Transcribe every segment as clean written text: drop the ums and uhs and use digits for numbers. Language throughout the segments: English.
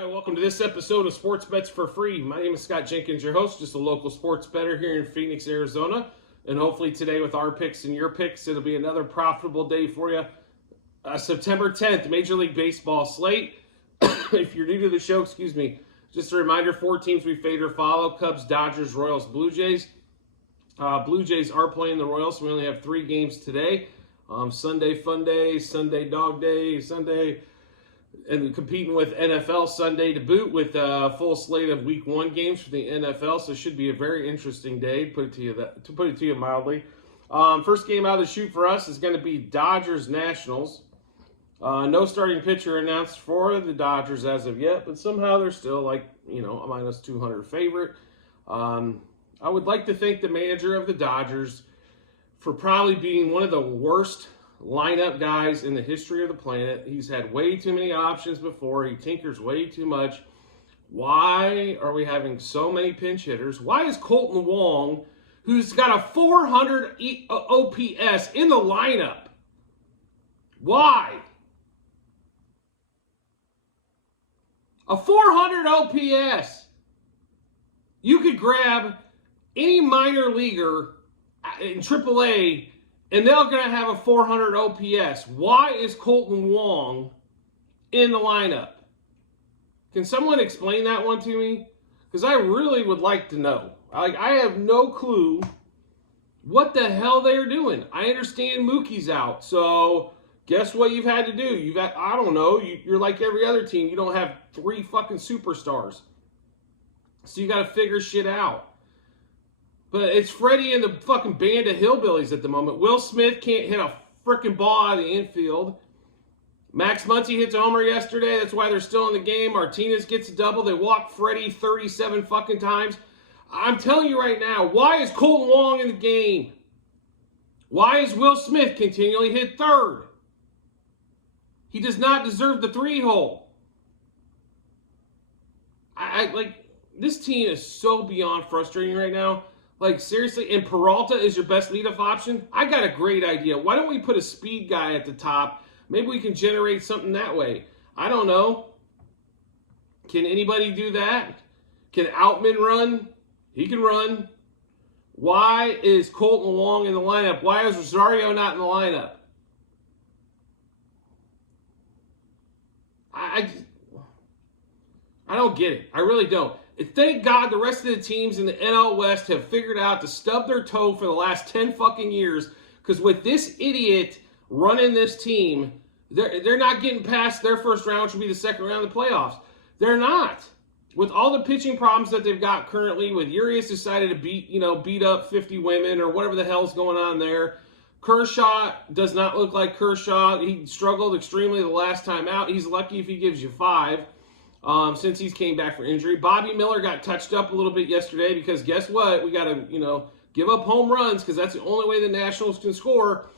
Hi, welcome to this episode of Sports Bets for Free. My name is Scott Jenkins, your host, just a local sports bettor here in Phoenix, Arizona. And hopefully today with our picks and your picks, it'll be another profitable day for you. September 10th, Major League Baseball slate. If you're new to the show, just a reminder, 4 teams we fade or follow: Cubs, Dodgers, Royals, Blue Jays. Blue Jays are playing the Royals, so we only have 3 games today. Sunday fun day, Sunday dog day, Sunday, and competing with NFL Sunday to boot with a full slate of Week 1 games for the NFL. So it should be a very interesting day, to put it to you mildly. First game out of the chute for us is going to be Dodgers-Nationals. No starting pitcher announced for the Dodgers as of yet, but somehow they're still a minus 200 favorite. I would like to thank the manager of the Dodgers for probably being one of the worst lineup guys in the history of the planet. He's had way too many options before. He tinkers way too much. Why are we having so many pinch hitters? Why is Colton Wong, who's got a 400 OPS, in the lineup? Why? A 400 OPS. You could grab any minor leaguer in AAA and they're going to have a 400 OPS. Why is Colton Wong in the lineup? Can someone explain that one to me? Because I really would like to know. I have no clue what the hell they're doing. I understand Mookie's out, so guess what you've had to do? You're like every other team. You don't have 3 fucking superstars. So you got to figure shit out. But it's Freddie and the fucking band of hillbillies at the moment. Will Smith can't hit a freaking ball out of the infield. Max Muncy hits a homer yesterday. That's why they're still in the game. Martinez gets a double. They walk Freddie 37 fucking times. I'm telling you right now, why is Colton Wong in the game? Why is Will Smith continually hit third? He does not deserve the 3-hole. This team is so beyond frustrating right now. Seriously, and Peralta is your best leadoff option? I got a great idea. Why don't we put a speed guy at the top? Maybe we can generate something that way. I don't know. Can anybody do that? Can Outman run? He can run. Why is Colton Wong in the lineup? Why is Rosario not in the lineup? I don't get it. I really don't. And thank God the rest of the teams in the NL West have figured out to stub their toe for the last 10 fucking years. Because with this idiot running this team, they're not getting past their first round, which will be the second round of the playoffs. They're not. With all the pitching problems that they've got currently, with Urias decided to beat up 50 women or whatever the hell's going on there. Kershaw does not look like Kershaw. He struggled extremely the last time out. He's lucky if he gives you 5. Since he's came back for injury. Bobby Miller got touched up a little bit yesterday because guess what? We got to, give up home runs because that's the only way the Nationals can score.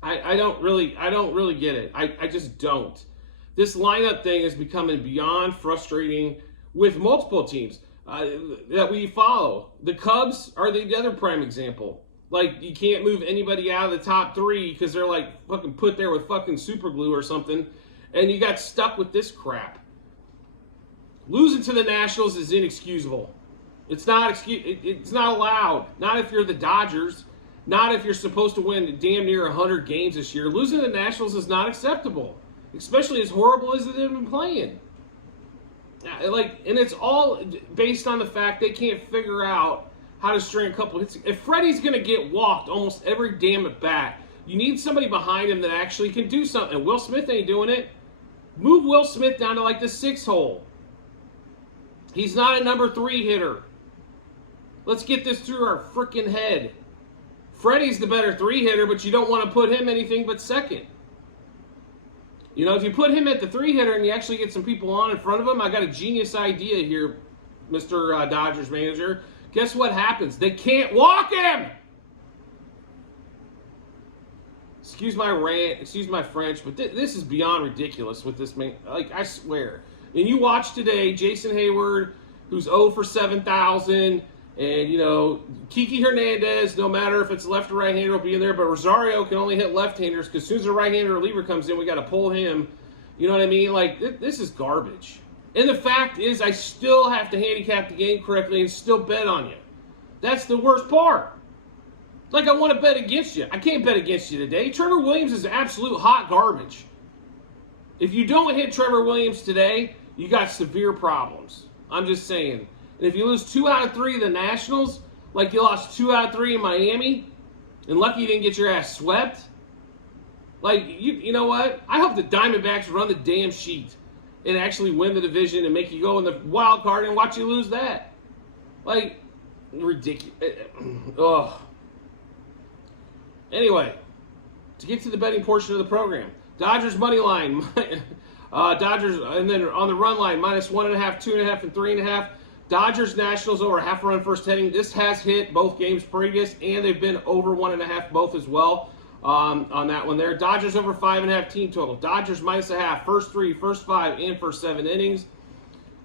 I don't really get it. I just don't. This lineup thing is becoming beyond frustrating with multiple teams that we follow. The Cubs are the other prime example. You can't move anybody out of the top 3 because they're fucking put there with fucking super glue or something. And you got stuck with this crap. Losing to the Nationals is inexcusable. It's not allowed. Not if you're the Dodgers. Not if you're supposed to win damn near 100 games this year. Losing to the Nationals is not acceptable. Especially as horrible as they've been playing. And it's all based on the fact they can't figure out how to string a couple hits. If Freddie's going to get walked almost every damn at bat, you need somebody behind him that actually can do something. Will Smith ain't doing it. Move Will Smith down to the 6th hole. He's not a number 3 hitter. Let's get this through our freaking head. Freddie's the better 3 hitter, but you don't want to put him anything but second. If you put him at the 3 hitter and you actually get some people on in front of him, I got a genius idea here, Mr. Dodgers manager. Guess what happens? They can't walk him! Excuse my rant, excuse my French, but this is beyond ridiculous with this man. I swear. And you watch today, Jason Hayward, who's 0 for 7,000, and, Kiki Hernandez, no matter if it's left or right-hander, will be in there, but Rosario can only hit left-handers because as soon as a right-hander reliever comes in, we got to pull him. You know what I mean? Like, this is garbage. And the fact is, I still have to handicap the game correctly and still bet on you. That's the worst part. Like, I want to bet against you. I can't bet against you today. Trevor Williams is absolute hot garbage. If you don't hit Trevor Williams today, you got severe problems. I'm just saying. And if you lose 2 out of 3 of the Nationals, like you lost 2 out of 3 in Miami, and lucky you didn't get your ass swept, like, you know what? I hope the Diamondbacks run the damn sheet and actually win the division and make you go in the wild card and watch you lose that. Like, ridiculous. Ugh. Anyway, to get to the betting portion of the program, Dodgers money line, Dodgers, and then on the run line, -1.5, 2.5, and 3.5. Dodgers Nationals over half a run first inning. This has hit both games previous, and they've been over 1.5 both as well on that one there. Dodgers over 5.5 team total. Dodgers -0.5, first 3, first 5, and first 7 innings.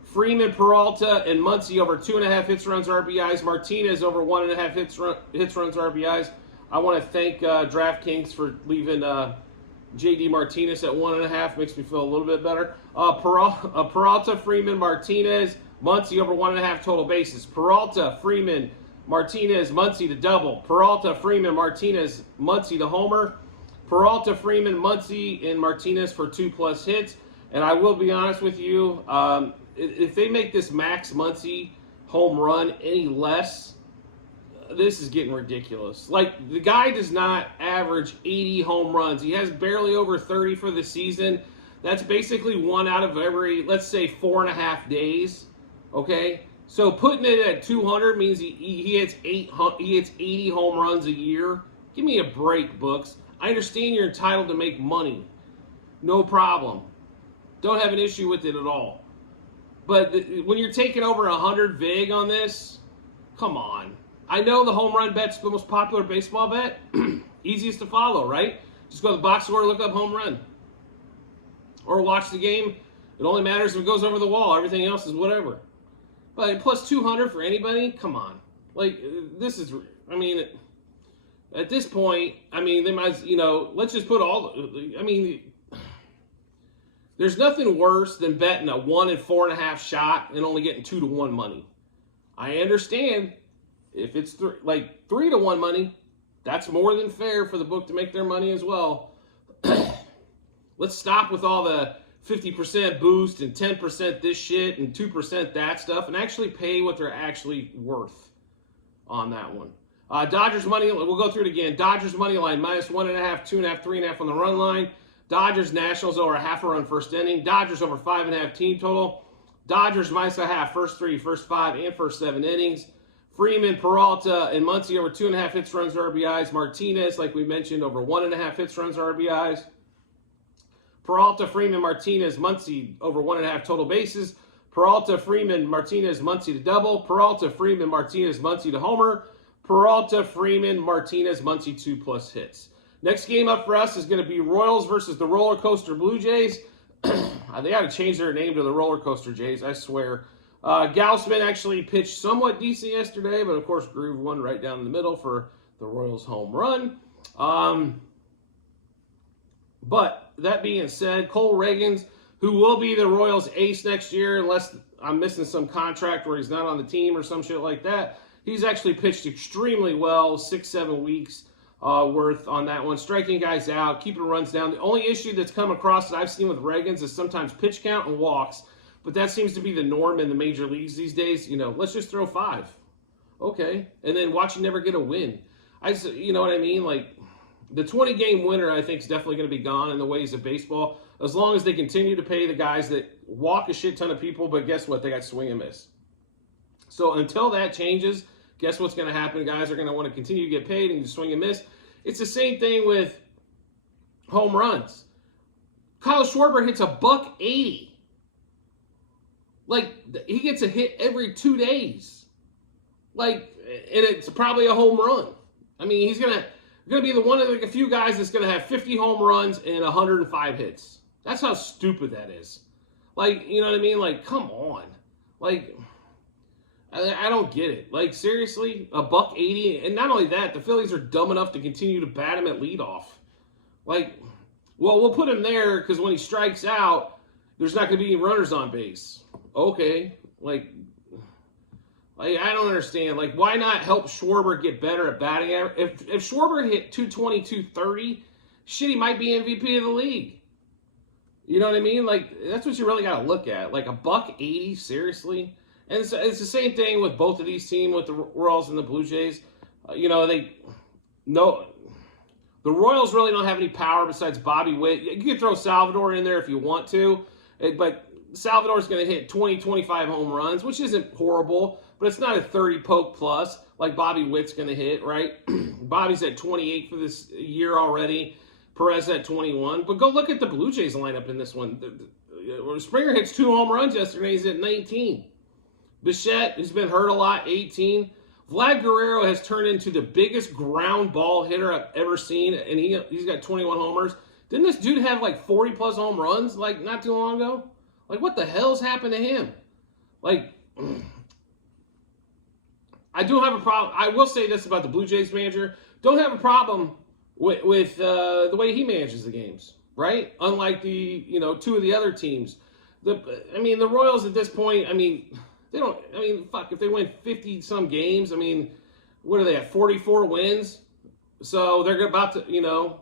Freeman, Peralta, and Muncy over 2.5 hits, runs, RBIs. Martinez over 1.5 hits, runs, RBIs. I want to thank DraftKings for leaving J.D. Martinez at 1.5. Makes me feel a little bit better. Peralta, Freeman, Martinez, Muncy over 1.5 total bases. Peralta, Freeman, Martinez, Muncy to double. Peralta, Freeman, Martinez, Muncy to homer. Peralta, Freeman, Muncy, and Martinez for 2+ hits. And I will be honest with you, if they make this Max Muncy home run any less, this is getting ridiculous. Like, the guy does not average 80 home runs. He has barely over 30 for the season. That's basically 1 out of every, let's say, 4.5 days. Okay? So putting it at 200 means he hits 80 home runs a year. Give me a break, books. I understand you're entitled to make money. No problem. Don't have an issue with it at all. But when you're taking over 100 vig on this, come on. I know the home run bet's the most popular baseball bet. Easiest to follow, right? Just go to the box score, look up home run. Or watch the game. It only matters if it goes over the wall. Everything else is whatever. But plus 200 for anybody? Come on. Like, this is, I mean, at this point, I mean, they might, let's just put there's nothing worse than betting a 1 in 4.5 shot and only getting 2-1 money. I understand if it's 3-1 money, that's more than fair for the book to make their money as well. Let's stop with all the 50% boost and 10% this shit and 2% that stuff and actually pay what they're actually worth on that one. Dodgers money, we'll go through it again. Dodgers money line, -1.5, 2.5, 3.5 on the run line. Dodgers Nationals over half a run first inning. Dodgers over 5.5 team total. Dodgers -0.5, first 3, first 5, and first 7 innings. Freeman, Peralta, and Muncy over 2.5 hits, runs, RBIs. Martinez, like we mentioned, over 1.5 hits, runs, RBIs. Peralta, Freeman, Martinez, Muncy over 1.5 total bases. Peralta, Freeman, Martinez, Muncy to double. Peralta, Freeman, Martinez, Muncy to homer. Peralta, Freeman, Martinez, Muncy 2+ hits. Next game up for us is going to be Royals versus the Roller Coaster Blue Jays. They got to change their name to the Roller Coaster Jays, I swear. Gaussman actually pitched somewhat decent yesterday, but of course groove one right down in the middle for the Royals home run. But that being said, Cole Reagans, who will be the Royals ace next year, unless I'm missing some contract where he's not on the team or some shit like that, he's actually pitched extremely well, 6-7 weeks worth on that one, striking guys out, keeping runs down. The only issue that's come across that I've seen with Reagans is sometimes pitch count and walks. But that seems to be the norm in the major leagues these days. Let's just throw 5. Okay. And then watch you never get a win. You know what I mean? Like, the 20-game winner, I think, is definitely going to be gone in the ways of baseball, as long as they continue to pay the guys that walk a shit ton of people, but guess what? They got swing and miss. So until that changes, guess what's going to happen? Guys are going to want to continue to get paid and swing and miss. It's the same thing with home runs. Kyle Schwarber hits a $180. Like, he gets a hit every 2 days. Like, and it's probably a home run. I mean, he's gonna be the one of a few guys that's gonna have 50 home runs and 105 hits. That's how stupid that is. Like, you know what I mean? Like, come on. Like, I don't get it. Like, seriously, a $180, and not only that, the Phillies are dumb enough to continue to bat him at leadoff. Like, Well, we'll put him there because when he strikes out, there's not going to be any runners on base. Okay, I don't understand. Like, why not help Schwarber get better at batting average? If Schwarber hit 220, 230, shit, he might be MVP of the league. You know what I mean? Like, that's what you really got to look at. Like, a $180, seriously? And it's the same thing with both of these teams, with the Royals and the Blue Jays. The Royals really don't have any power besides Bobby Witt. You can throw Salvador in there if you want to, but Salvador's going to hit 20, 25 home runs, which isn't horrible, but it's not a 30 poke plus like Bobby Witt's going to hit, right? Bobby's at 28 for this year already. Perez at 21. But go look at the Blue Jays lineup in this one. Springer hits 2 home runs yesterday. He's at 19. Bichette, who's been hurt a lot, 18. Vlad Guerrero has turned into the biggest ground ball hitter I've ever seen, and he's got 21 homers. Didn't this dude have like 40-plus home runs like not too long ago? Like, what the hell's happened to him? Like, I do have a problem. I will say this about the Blue Jays manager. Don't have a problem with the way he manages the games, right? Unlike the, 2 of the other teams. The Royals at this point, if they win 50-some games, what are they at, 44 wins? So they're about to,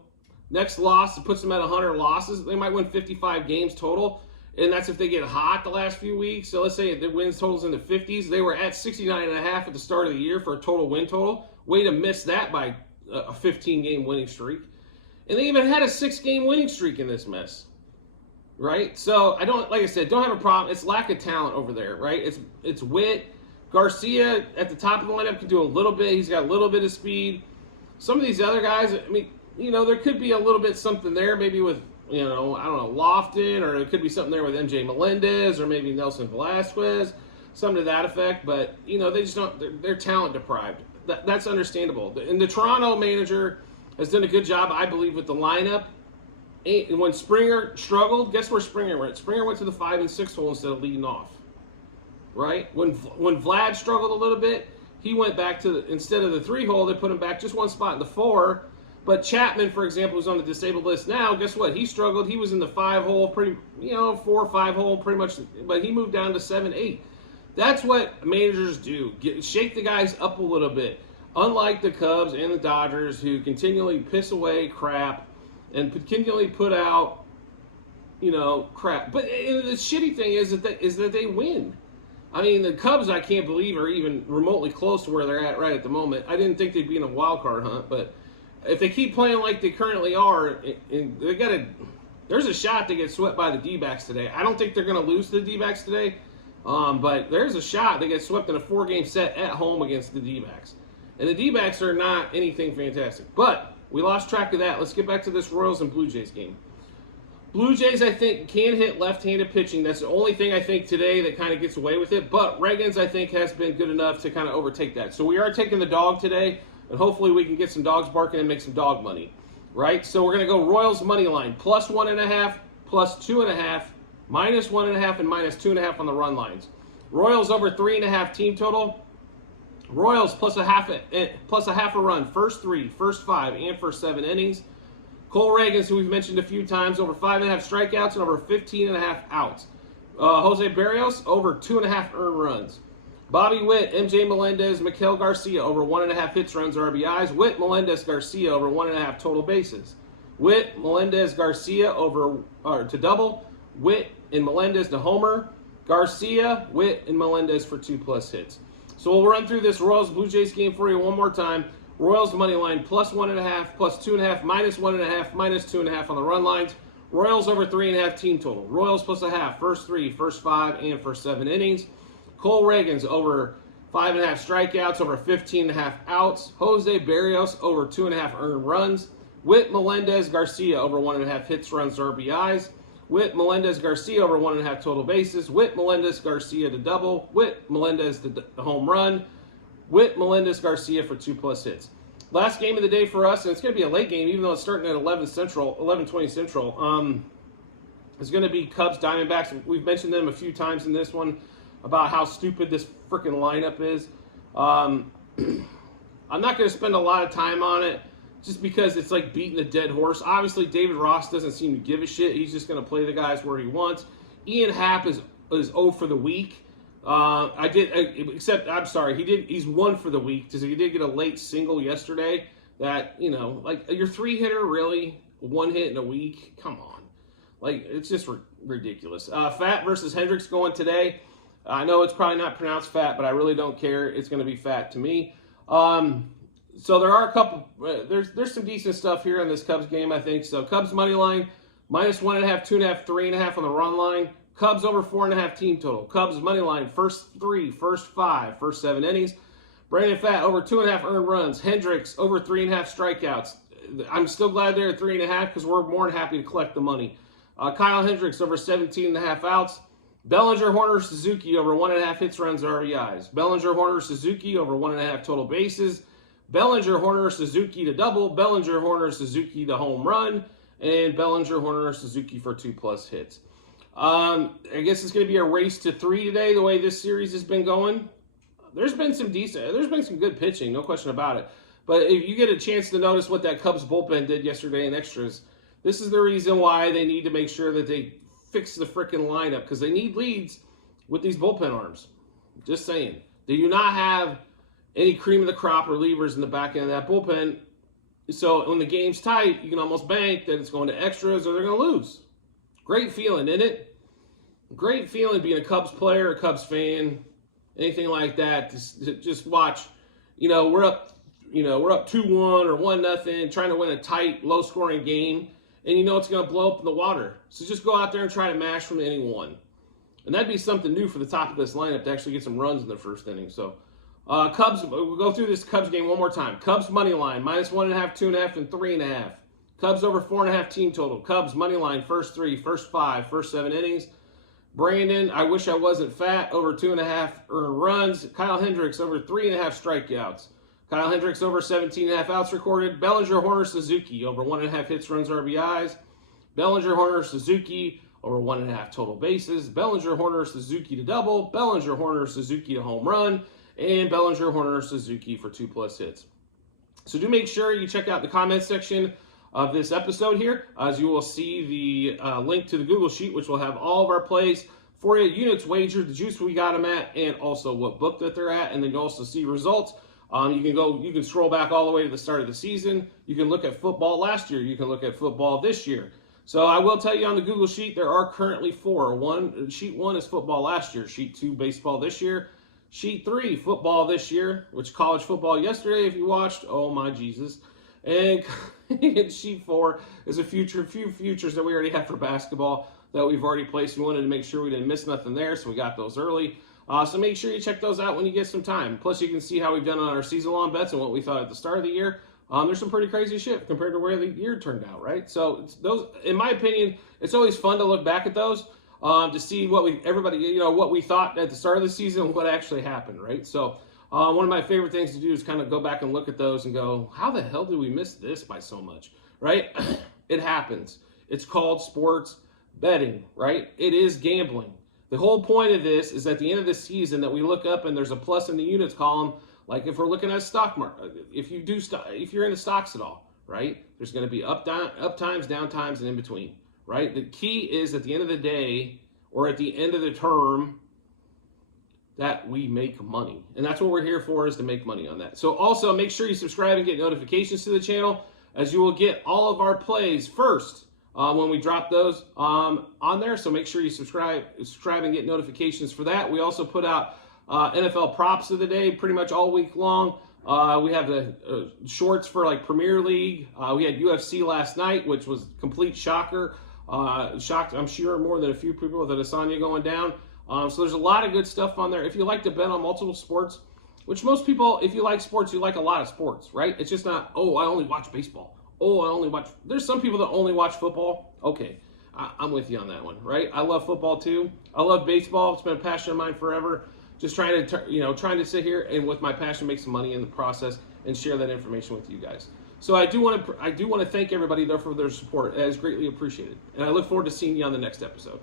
next loss puts them at 100 losses. They might win 55 games total, and that's if they get hot the last few weeks. So let's say the wins totals in the 50s. They were at 69.5 at the start of the year for a total win total. Way to miss that by a 15-game winning streak. And they even had a 6-game winning streak in this mess. Right? So don't have a problem. It's lack of talent over there, right? It's Witt. Garcia at the top of the lineup can do a little bit. He's got a little bit of speed. Some of these other guys, there could be a little bit something there, maybe with, Lofton, or it could be something there with MJ Melendez, or maybe Nelson Velasquez, something to that effect. But, they just don't, they're talent deprived. That's understandable. And the Toronto manager has done a good job, I believe, with the lineup. When Springer struggled, guess where Springer went? Springer went to the 5 and 6 hole instead of leading off. Right? When Vlad struggled a little bit, he went back to instead of the 3 hole, they put him back just one spot in the 4. But Chapman, for example, who's on the disabled list now, guess what? He struggled. He was in the 5 hole, 4 or 5 hole, pretty much, but he moved down to 7, 8. That's what managers do. Shake the guys up a little bit. Unlike the Cubs and the Dodgers, who continually piss away crap and continually put out, crap. But the shitty thing is that they win. The Cubs, I can't believe, are even remotely close to where they're at right at the moment. I didn't think they'd be in a wild card hunt, but if they keep playing like they currently are, there's a shot to get swept by the D-backs today. I don't think they're going to lose to the D-backs today, but there's a shot they get swept in a 4-game set at home against the D-backs. And the D-backs are not anything fantastic. But we lost track of that. Let's get back to this Royals and Blue Jays game. Blue Jays, I think, can hit left-handed pitching. That's the only thing I think today that kind of gets away with it. But Reagans, I think, has been good enough to kind of overtake that. So we are taking the dog today, and hopefully we can get some dogs barking and make some dog money. Right? So we're going to go Royals money line, plus 1.5, plus 2.5, minus 1.5, and minus 2.5 on the run lines. Royals over 3.5 team total. Royals plus a half a run, first 3, first 5, and first 7 innings. Cole Reagans, who we've mentioned a few times, over 5.5 strikeouts and over 15.5 outs. Jose Barrios, over 2.5 earned runs. Bobby Witt, MJ Melendez, Miguel Garcia, over 1.5 hits, runs, RBIs. Witt, Melendez, Garcia, over 1.5 total bases. Witt, Melendez, Garcia, to double. Witt and Melendez to homer. Garcia, Witt, and Melendez for 2+ hits. So we'll run through this Royals Blue Jays game for you one more time. Royals money line plus 1.5, plus 2.5, minus 1.5, minus 2.5 on the run lines. Royals over 3.5 team total. Royals plus a half, first 3, first 5, and first 7 innings. Cole Reagans over 5.5 strikeouts, over 15.5 outs. Jose Barrios over 2.5 earned runs. Witt, Melendez, Garcia over 1.5 hits, runs, RBIs. Witt, Melendez, Garcia over 1.5 total bases. Witt, Melendez, Garcia to double. Witt, Melendez the home run. Witt, Melendez, Garcia for 2+ hits. Last game of the day for us, and it's going to be a late game, even though it's starting at 11:20 Central. It's going to be Cubs Diamondbacks. We've mentioned them a few times in this one about how stupid this freaking lineup is. I'm not going to spend a lot of time on it, just because it's like beating a dead horse. Obviously, David Ross doesn't seem to give a shit. He's just going to play the guys where he wants. Ian Happ is 0 for the week. He's 1 for the week because he did get a late single yesterday. That, like your 3-hitter, really 1 hit in a week. Come on, like it's just ridiculous. Fat versus Hendricks going today. I know it's probably not pronounced Fat, but I really don't care. It's going to be Fat to me. So there are a couple. There's some decent stuff here in this Cubs game, I think. So Cubs money line -1.5, 2.5, 3.5 on the run line. Cubs over 4.5 team total. Cubs money line first 3, first 5, first 7 innings. Brandon Pfaadt over 2.5 earned runs. Hendricks over 3.5 strikeouts. I'm still glad they're at 3.5 because we're more than happy to collect the money. Kyle Hendricks over 17.5 outs. Bellinger, Horner, Suzuki over 1.5 hits, runs, RBIs. Bellinger, Horner, Suzuki over 1.5 total bases. Bellinger, Horner, Suzuki to double. Bellinger, Horner, Suzuki to home run. And Bellinger, Horner, Suzuki for 2+ hits. I guess it's going to be a race to 3 today, the way this series has been going. There's been some good pitching, no question about it. But if you get a chance to notice what that Cubs bullpen did yesterday in extras, this is the reason why they need to make sure that they fix the freaking lineup, because they need leads with these bullpen arms. Just saying. They do not have any cream of the crop relievers in the back end of that bullpen. So when the game's tight, you can almost bank that it's going to extras or they're going to lose. Great feeling, isn't it? Great feeling being a Cubs player, a Cubs fan, anything like that. Just watch. We're up 2-1 or 1-0, trying to win a tight, low-scoring game, and it's going to blow up in the water. So just go out there and try to mash from inning 1. And that'd be something new for the top of this lineup to actually get some runs in the first inning. So Cubs, we'll go through this Cubs game one more time. Cubs money line, -1.5, 2.5, and 3.5. Cubs over 4.5 team total. Cubs money line, first 3, first 5, first 7 innings. Brandon, I wish I wasn't fat, over 2.5 earned runs. Kyle Hendricks over 3.5 strikeouts. Kyle Hendricks over 17.5 outs recorded. Bellinger, Horner, Suzuki over 1.5 hits, runs, RBIs. Bellinger, Horner, Suzuki over 1.5 total bases. Bellinger, Horner, Suzuki to double. Bellinger, Horner, Suzuki to home run. And Bellinger, Horner, Suzuki for 2+ hits. So do make sure you check out the comment section of this episode here, as you will see the link to the Google Sheet, which will have all of our plays for you, units wagered, the juice we got them at, and also what book that they're at, and then you also see results. You can scroll back all the way to the start of the season. You can look at football last year. You can look at football this year. So I will tell you on the Google Sheet, there are currently 4. Sheet 1 is football last year. Sheet 2, baseball this year. Sheet 3, football this year, which college football yesterday, if you watched, oh my Jesus. And sheet 4 is a few futures that we already have for basketball that we've already placed. We wanted to make sure we didn't miss nothing there, so we got those early. So make sure you check those out when you get some time. Plus, you can see how we've done on our season-long bets and what we thought at the start of the year. There's some pretty crazy shit compared to where the year turned out, right? So those, in my opinion, it's always fun to look back at those to see what we thought at the start of the season and what actually happened, right? So one of my favorite things to do is kind of go back and look at those and go, how the hell did we miss this by so much, right? It happens. It's called sports betting, right? It is gambling. The whole point of this is at the end of the season that we look up and there's a plus in the units column. Like if we're looking at stock market, if you're into stocks at all, right? There's going to be up times, down times, and in between, right? The key is at the end of the day or at the end of the term that we make money. And that's what we're here for, is to make money on that. So also make sure you subscribe and get notifications to the channel, as you will get all of our plays first when we drop those on there. So make sure you subscribe and get notifications for that. We also put out NFL props of the day pretty much all week long. We have the shorts for like Premier League. We had UFC last night, which was a complete shocker. Shocked, I'm sure, more than a few people with Adesanya going down. So there's a lot of good stuff on there. If you like to bet on multiple sports, which most people, if you like sports, you like a lot of sports, right? It's just not, oh, I only watch baseball. Oh, I only watch. There's some people that only watch football. Okay, I'm with you on that one, right? I love football too. I love baseball. It's been a passion of mine forever. Just trying to sit here and with my passion make some money in the process and share that information with you guys. So I do want to thank everybody there for their support. It is greatly appreciated, and I look forward to seeing you on the next episode.